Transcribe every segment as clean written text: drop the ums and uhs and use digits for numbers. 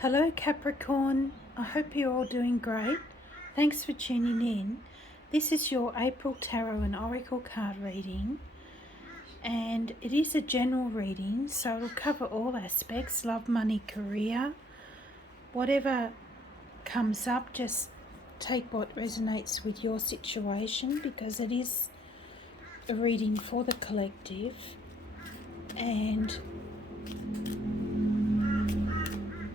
Hello Capricorn, I hope you're all doing great. Thanks for tuning in. This is your April Tarot and Oracle card reading, and it is a general reading, so it'll cover all aspects: love, money, career. Whatever comes up, just take what resonates with your situation, because it is a reading for the collective. And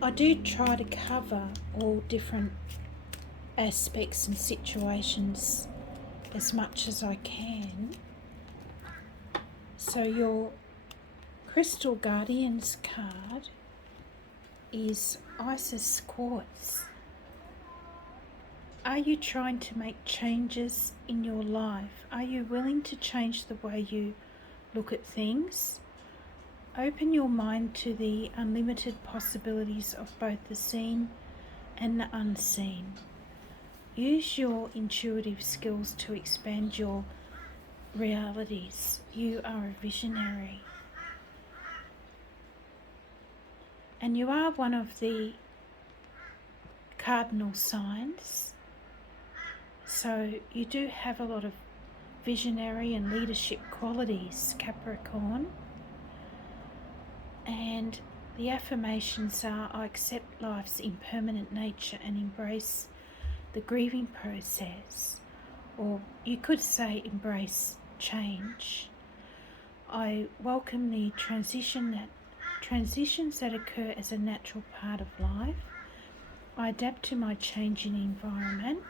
I do try to cover all different aspects and situations as much as I can. So your Crystal Guardians card is Isis Quartz. Are you trying to make changes in your life? Are you willing to change the way you look at things? Open your mind to the unlimited possibilities of both the seen and the unseen. Use your intuitive skills to expand your realities. You are a visionary. And you are one of the cardinal signs. So you do have a lot of visionary and leadership qualities, Capricorn. And the affirmations are: I accept life's impermanent nature and embrace the grieving process. Or you could say embrace change. I welcome the transitions that occur as a natural part of life. I adapt to my changing environment.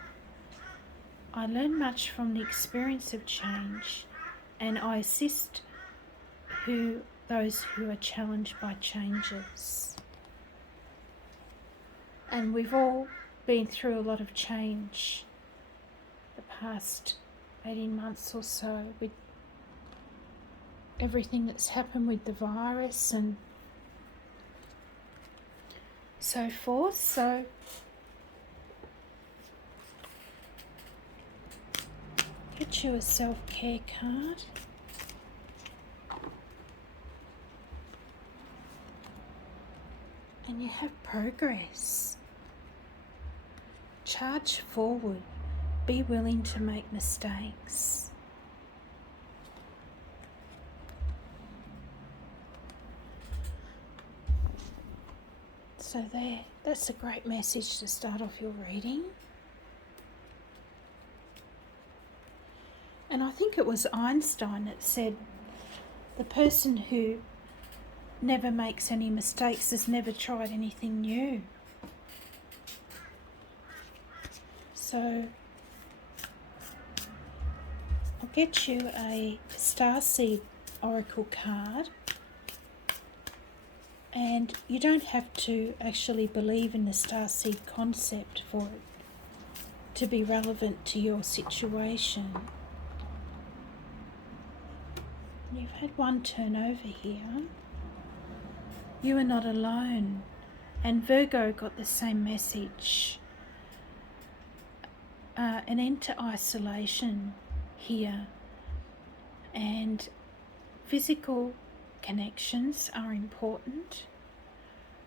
I learn much from the experience of change, and I assist those who are challenged by changes. And we've all been through a lot of change the past 18 months or so, with everything that's happened with the virus and so forth. So get you a self-care card. And you have progress. Charge forward. Be willing to make mistakes. So that's a great message to start off your reading. And I think it was Einstein that said, the person who never makes any mistakes has never tried anything new. So I'll get you a Starseed Oracle card, and you don't have to actually believe in the Starseed concept for it to be relevant to your situation. You've had one turn over here. You are not alone. And Virgo got the same message. An end to isolation here. And physical connections are important,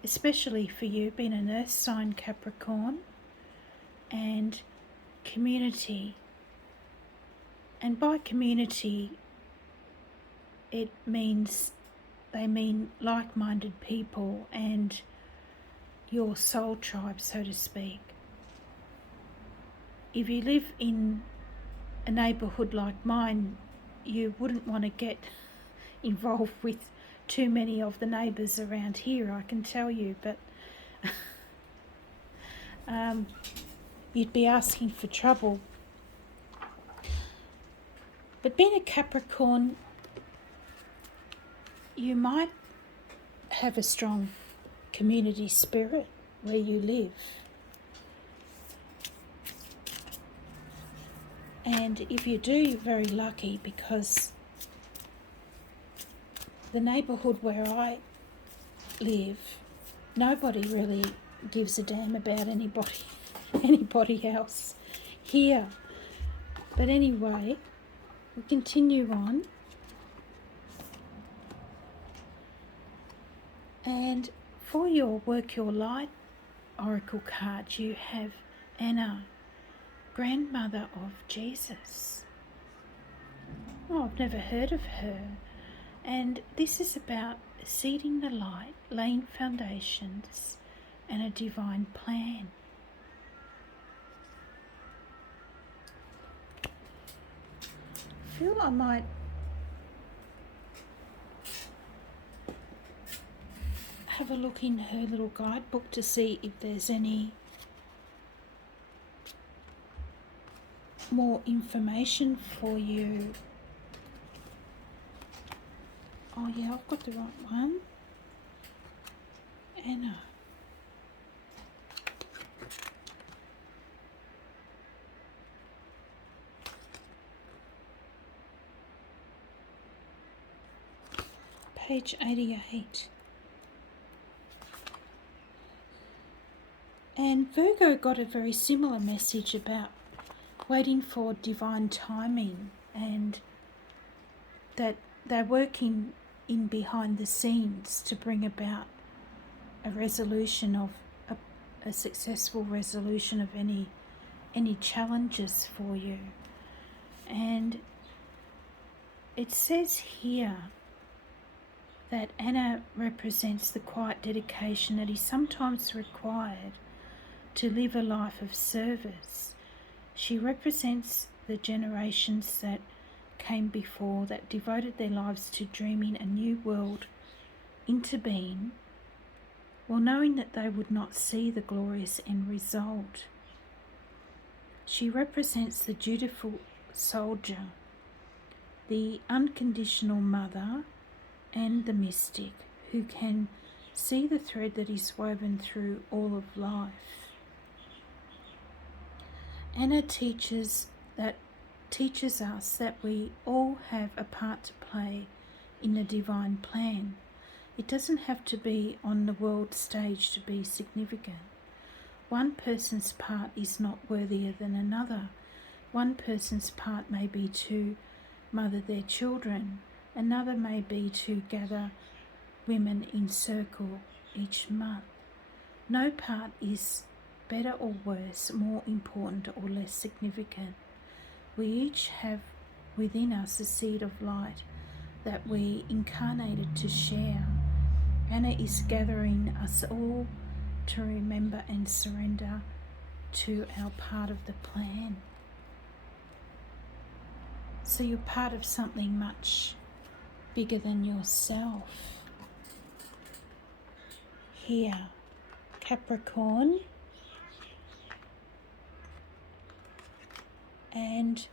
especially for you being an earth sign, Capricorn. And community. And by community, it means they mean like-minded people and your soul tribe, so to speak. If you live in a neighbourhood like mine, you wouldn't want to get involved with too many of the neighbours around here, I can tell you, but you'd be asking for trouble. But being a Capricorn, you might have a strong community spirit where you live. And if you do, you're very lucky, because the neighbourhood where I live, nobody really gives a damn about anybody else here. But anyway, we continue on. And for your work your light oracle card, you have Anna, grandmother of Jesus. Oh, I've never heard of her. And this is about seeding the light, laying foundations, and a divine plan. I feel I might have a look in her little guidebook to see if there's any more information for you. Oh yeah, I've got the right one. Anna. Page 88. And Virgo got a very similar message about waiting for divine timing, and that they're working in behind the scenes to bring about a resolution of a successful resolution of any challenges for you. And it says here that Anna represents the quiet dedication that is sometimes required to live a life of service. She represents the generations that came before, that devoted their lives to dreaming a new world into being, while knowing that they would not see the glorious end result. She represents the dutiful soldier, the unconditional mother, and the mystic who can see the thread that is woven through all of life. Anna teaches us that we all have a part to play in the divine plan. It doesn't have to be on the world stage to be significant. One person's part is not worthier than another. One person's part may be to mother their children. Another may be to gather women in circle each month. No part is better or worse, more important or less significant. We each have within us a seed of light that we incarnated to share. Anna is gathering us all to remember and surrender to our part of the plan. So you're part of something much bigger than yourself. Here, Capricorn. And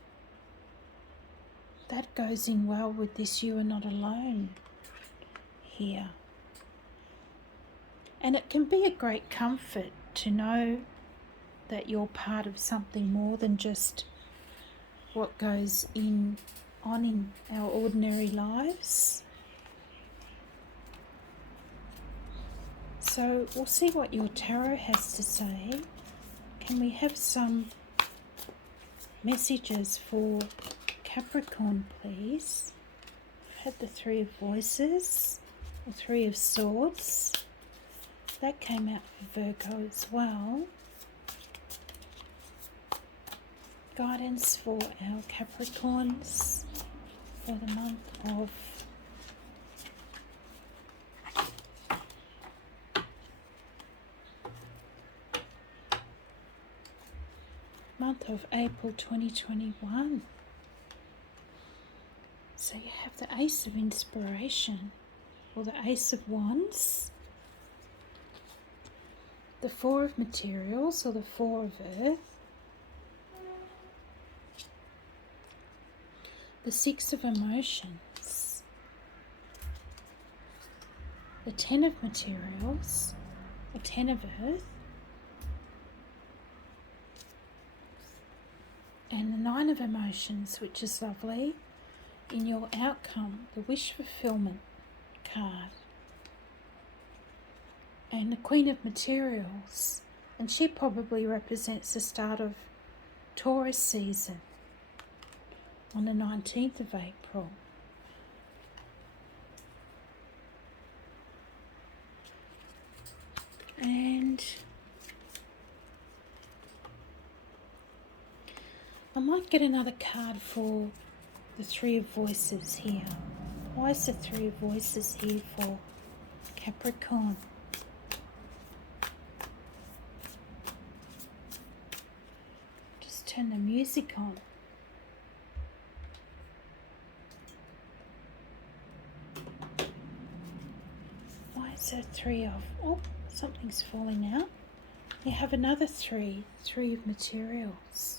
that goes in well with this "you are not alone" here. And it can be a great comfort to know that you're part of something more than just what goes on in our ordinary lives. So we'll see what your tarot has to say. Can we have some messages for Capricorn, please? I've had the Three of Voices, the Three of Swords. That came out for Virgo as well. Guidance for our Capricorns for the month of April 2021. So you have the Ace of Inspiration, or the Ace of Wands, the Four of Materials, or the Four of Earth, the Six of Emotions, the Ten of Materials, the Ten of Earth, and the Nine of Emotions, which is lovely. In your outcome, the Wish Fulfillment card, and the Queen of Materials, and she probably represents the start of Taurus season on the 19th of April. And might get another card for the Three of Voices here. Why is the Three of Voices here for Capricorn? Just turn the music on. Why is there three of... Oh, something's falling out. You have another three of materials.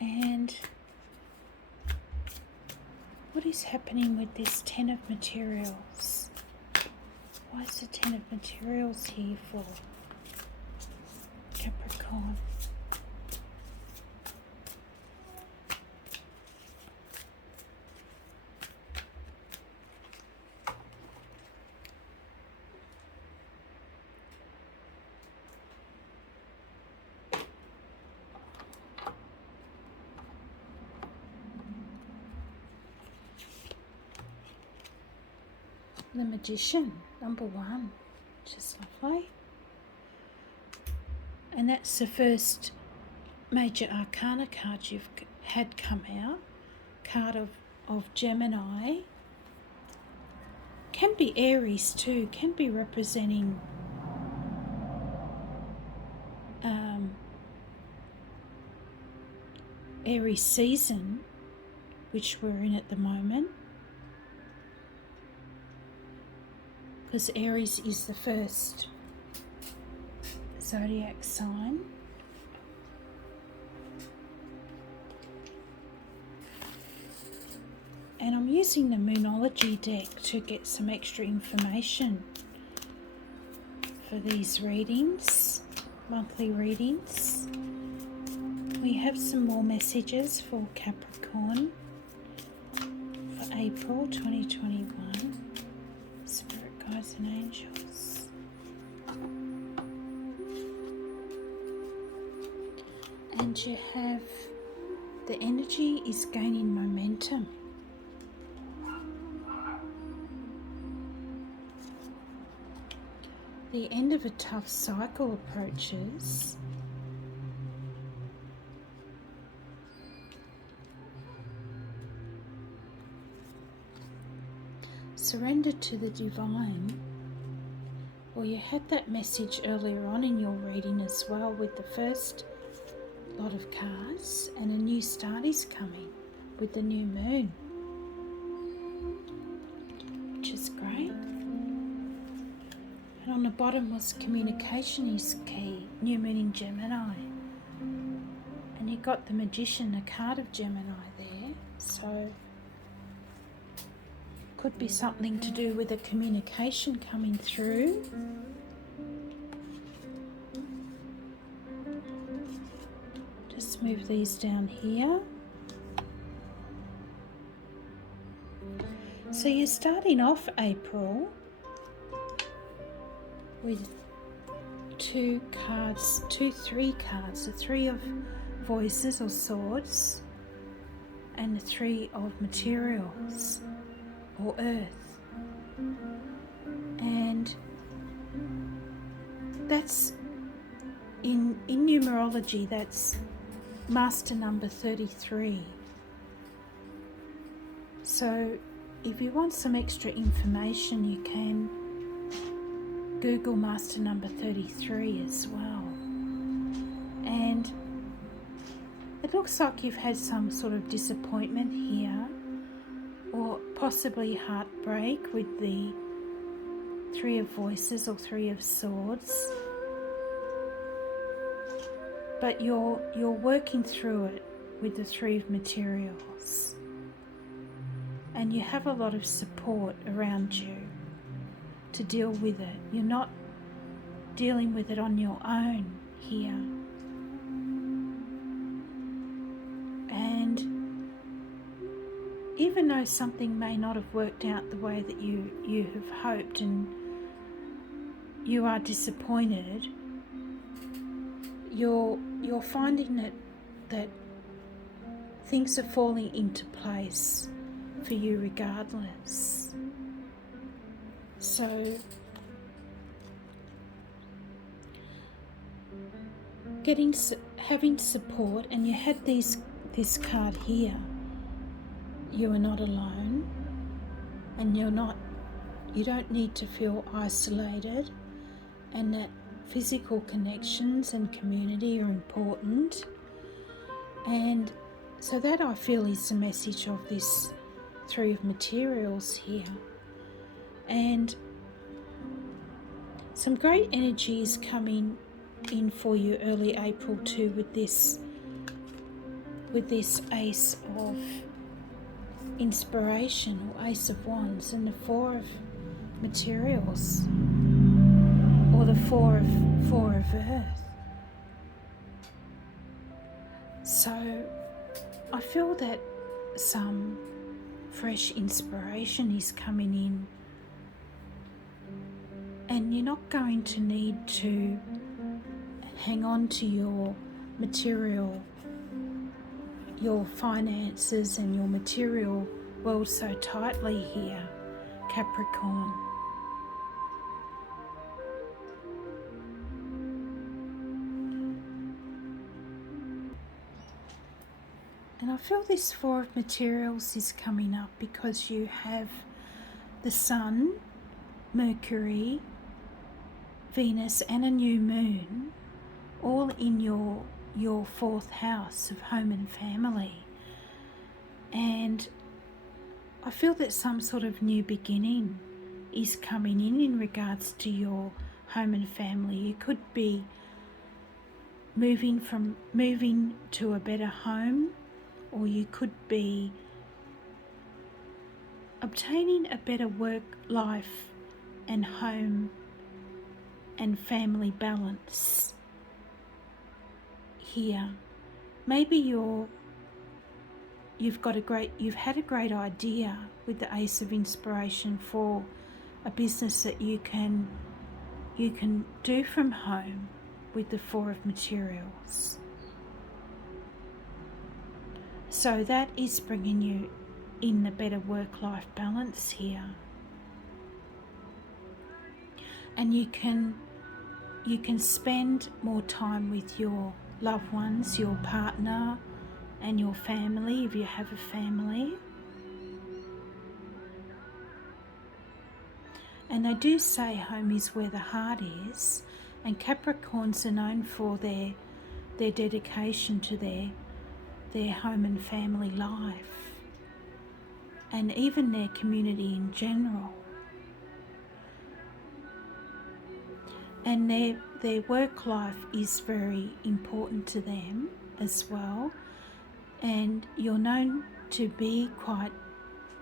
And what is happening with this Ten of Materials? Why is the Ten of Materials here for Capricorn? The Magician, number 1, which is lovely. And that's the first major arcana card you've had come out. Card of Gemini. Can be Aries too, can be representing Aries season, which we're in at the moment. Because Aries is the first zodiac sign. And I'm using the Moonology deck to get some extra information for these readings, monthly readings. We have some more messages for Capricorn for April 2021. Spirit guides and angels. And you have the energy is gaining momentum. The end of a tough cycle approaches. Surrender to the divine. Well, you had that message earlier on in your reading as well with the first lot of cards, and a new start is coming with the new moon, which is great. And on the bottom was communication is key, new moon in Gemini. And you got the Magician, a card of Gemini there, so could be something to do with a communication coming through. Just move these down here. So you're starting off April with three cards, the Three of Voices or Swords and the Three of Materials or Earth. And that's in numerology, that's master number 33. So if you want some extra information, you can Google master number 33 as well. And it looks like you've had some sort of disappointment here, or possibly heartbreak with the Three of Voices or Three of Swords. But you're working through it with the Three of Materials. And you have a lot of support around you to deal with it. You're not dealing with it on your own here. And even though something may not have worked out the way that you have hoped and you are disappointed, you're finding that things are falling into place for you regardless. So having support, and you had this card here. You are not alone, and you don't need to feel isolated, and that physical connections and community are important. And so that, I feel, is the message of this Three of Materials here. And some great energy is coming in for you early April too, with this Ace of Inspiration, or Ace of Wands, and the Four of Materials, or the Four of Earth. So I feel that some fresh inspiration is coming in, and you're not going to need to hang on to your material, your finances and your material world so tightly here, Capricorn. And I feel this Four of Materials is coming up because you have the Sun, Mercury, Venus and a new moon all in your fourth house of home and family. And I feel that some sort of new beginning is coming in regards to your home and family. You could be moving to a better home, or you could be obtaining a better work life and home and family balance here. Maybe you've had a great idea with the Ace of Inspiration for a business that you can do from home with the Four of Materials. So that is bringing you in a better work-life balance here. And you can spend more time with your loved ones, your partner and your family if you have a family. And they do say home is where the heart is, and Capricorns are known for their dedication to their home and family life, and even their community in general. And their work life is very important to them as well. And you're known to be quite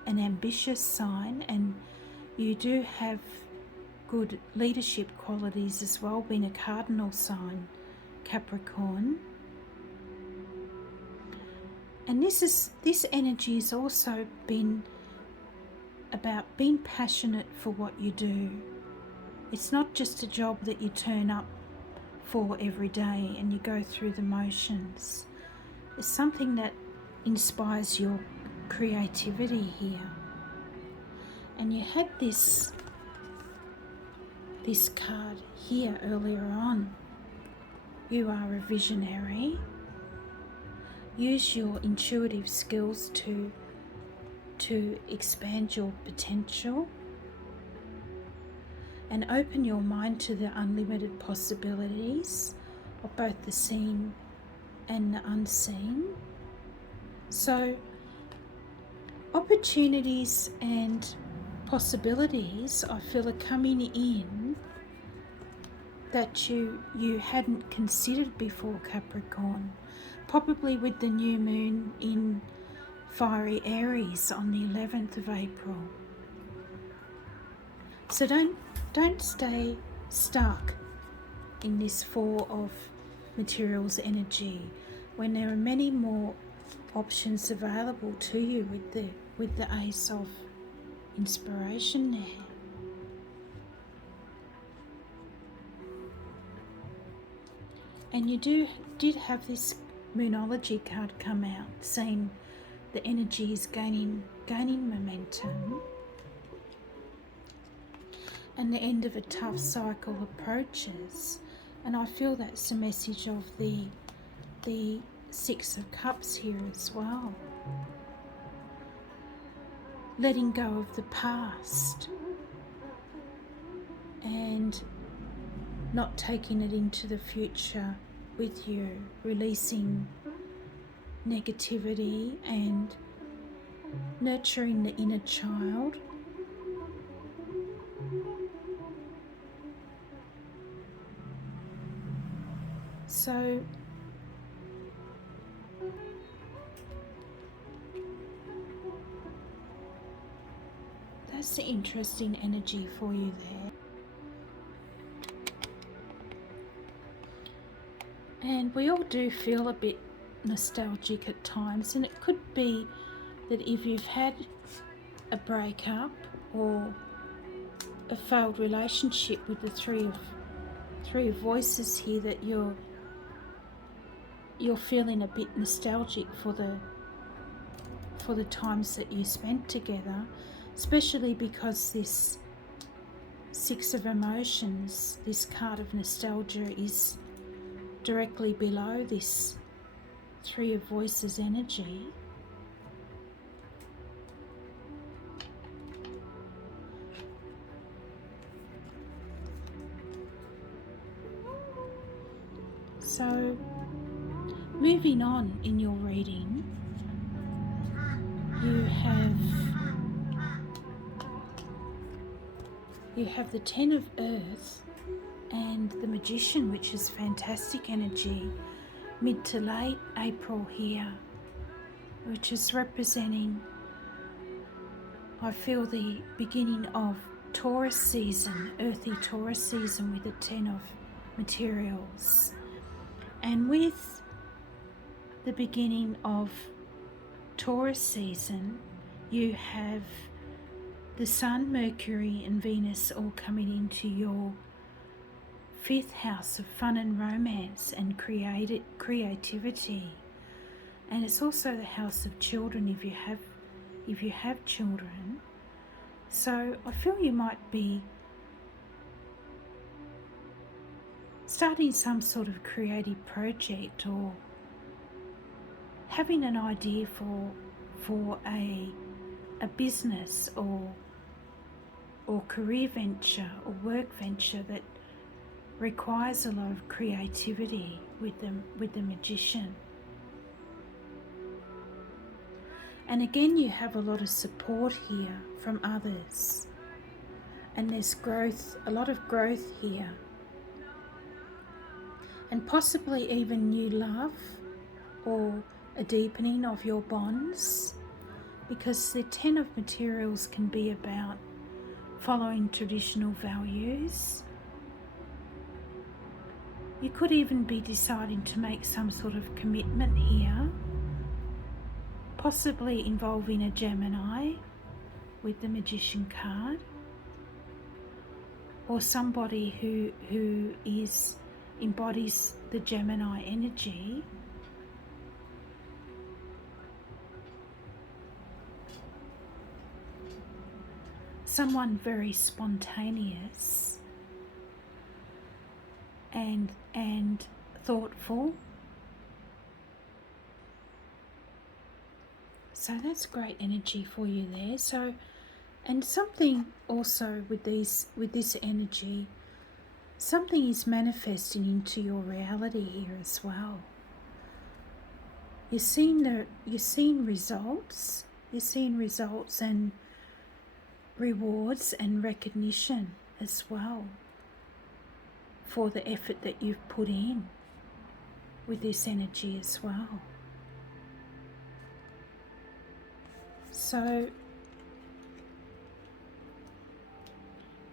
an ambitious sign, and you do have good leadership qualities as well, being a cardinal sign, Capricorn. And this energy has also been about being passionate for what you do. It's not just a job that you turn up for every day and you go through the motions. It's something that inspires your creativity here. And you had this card here earlier on. You are a visionary. Use your intuitive skills to expand your potential, and open your mind to the unlimited possibilities of both the seen and the unseen. So opportunities and possibilities, I feel, are coming in that you hadn't considered before, Capricorn. Probably with the new moon in fiery Aries on the 11th of April. So don't stay stuck in this Four of Materials energy when there are many more options available to you with the Ace of Inspiration there. And you did have this Moonology card come out, saying the energy is gaining momentum, and the end of a tough cycle approaches. And I feel that's the message of the Six of Cups here as well. Letting go of the past and not taking it into the future with you, releasing negativity and nurturing the inner child. So that's the interesting energy for you there. And we all do feel a bit nostalgic at times, and it could be that if you've had a breakup or a failed relationship with the three of voices here, that you're feeling a bit nostalgic for the times that you spent together, especially because this Six of Emotions, this card of nostalgia, is directly below this Three of Voices energy. So, moving on in your reading, you have the Ten of Earth and the Magician, which is fantastic energy, mid to late April here, which is representing, I feel, the beginning of Taurus season, earthy Taurus season, with the Ten of Materials. And with the beginning of Taurus season, you have the Sun, Mercury and Venus all coming into your 5th house of fun and romance and creativity. And it's also the house of children if you have children. So I feel you might be starting some sort of creative project, or having an idea for a business or career venture or work venture that requires a lot of creativity with the Magician. And again, you have a lot of support here from others, and there's growth, a lot of growth here, and possibly even new love or a deepening of your bonds, because the Ten of Materials can be about following traditional values. You could even be deciding to make some sort of commitment here, possibly involving a Gemini with the Magician card, or somebody who embodies the Gemini energy. Someone very spontaneous and thoughtful. So that's great energy for you there. So, and something also with this energy, something is manifesting into your reality here as well. You're seeing results. You're seeing results and rewards and recognition as well for the effort that you've put in with this energy as well. So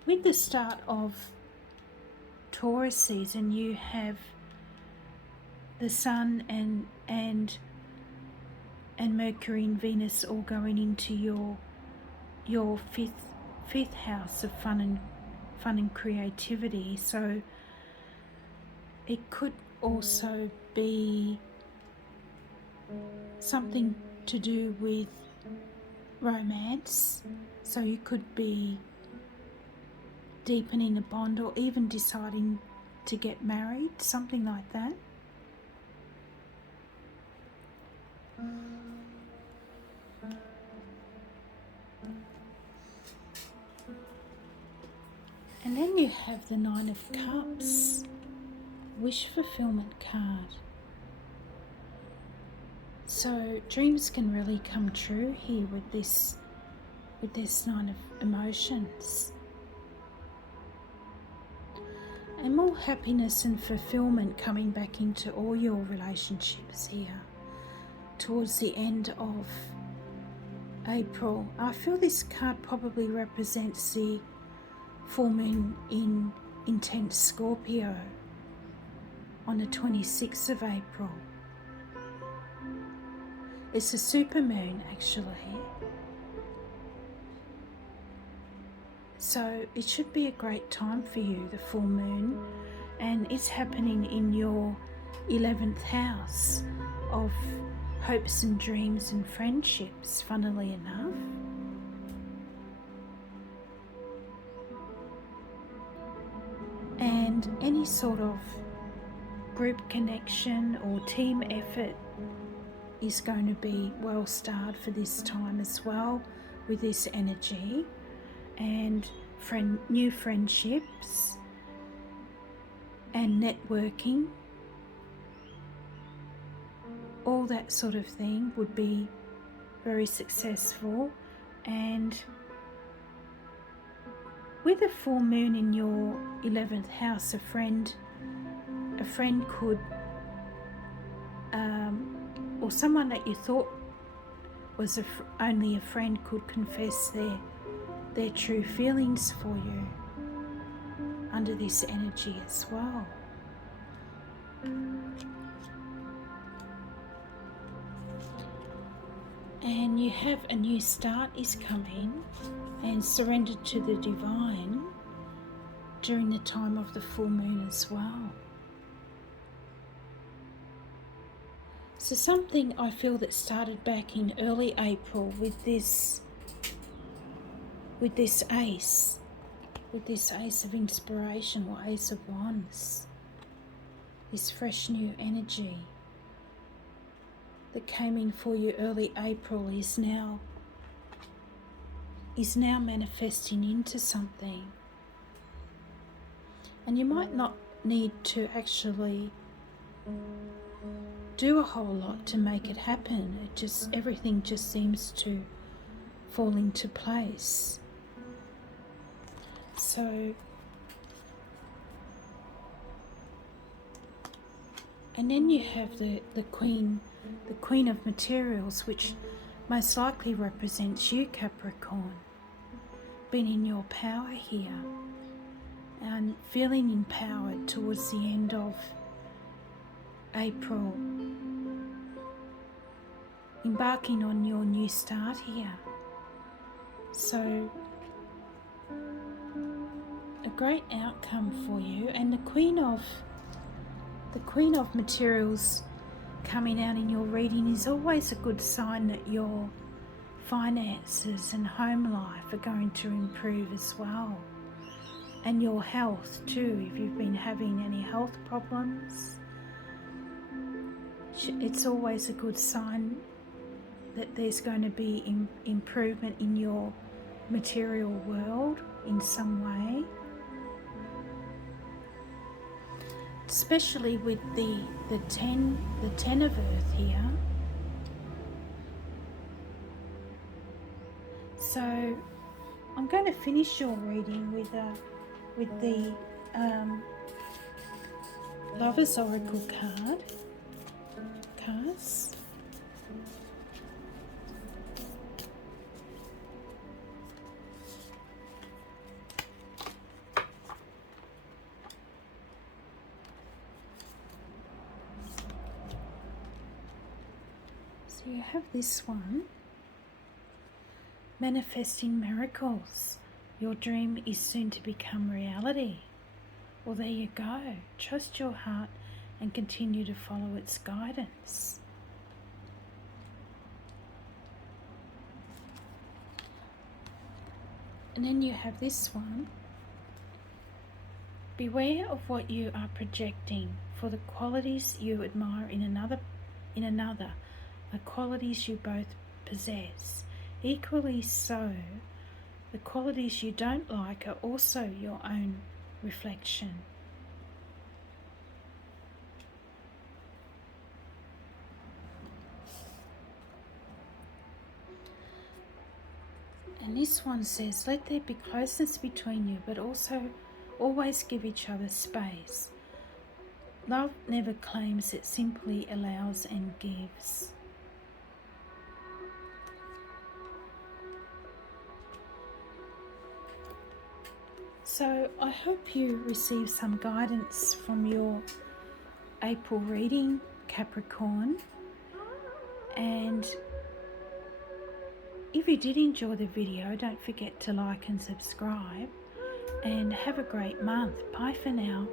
with the start of Taurus season, you have the Sun and Mercury and Venus all going into your fifth house of fun and creativity. So it could also be something to do with romance. So you could be deepening a bond or even deciding to get married, something like that. And then you have the Nine of Cups, wish fulfillment card. So dreams can really come true here with this Nine of Emotions. And more happiness and fulfillment coming back into all your relationships here towards the end of April. I feel this card probably represents the full moon in intense Scorpio on the 26th of April. It's a supermoon actually. So it should be a great time for you, the full moon, and it's happening in your 11th house of hopes and dreams and friendships, funnily enough. And any sort of group connection or team effort is going to be well starred for this time as well with this energy, and new friendships and networking, all that sort of thing would be very successful. And with a full moon in your 11th house, a friend could or someone that you thought was only a friend could confess their true feelings for you under this energy as well. And you have a new start is coming, and surrender to the divine during the time of the full moon as well. So something I feel that started back in early April with this ace of inspiration or ace of wands, this fresh new energy that came in for you early April is now manifesting into something. And you might not need to actually do a whole lot to make it happen. Everything just seems to fall into place. So, and then you have the Queen of Materials, which most likely represents you, Capricorn, being in your power here and feeling empowered towards the end of April, embarking on your new start here. So a great outcome for you. And the Queen of Materials coming out in your reading is always a good sign that your finances and home life are going to improve as well, and your health too. If you've been having any health problems, it's always a good sign that there's going to be improvement in your material world in some way, especially with the 10 of Earth here. So I'm going to finish your reading with the Lover's Oracle cards. So you have this one, Manifesting Miracles. Your dream is soon to become reality. Well, there you go. Trust your heart and continue to follow its guidance. And then you have this one. Beware of what you are projecting, for the qualities you admire in another are qualities you both possess. Equally so, the qualities you don't like are also your own reflection. And this one says, let there be closeness between you, but also always give each other space. Love never claims, it simply allows and gives. So I hope you receive some guidance from your April reading, Capricorn. And if you did enjoy the video, don't forget to like and subscribe. And have a great month. Bye for now.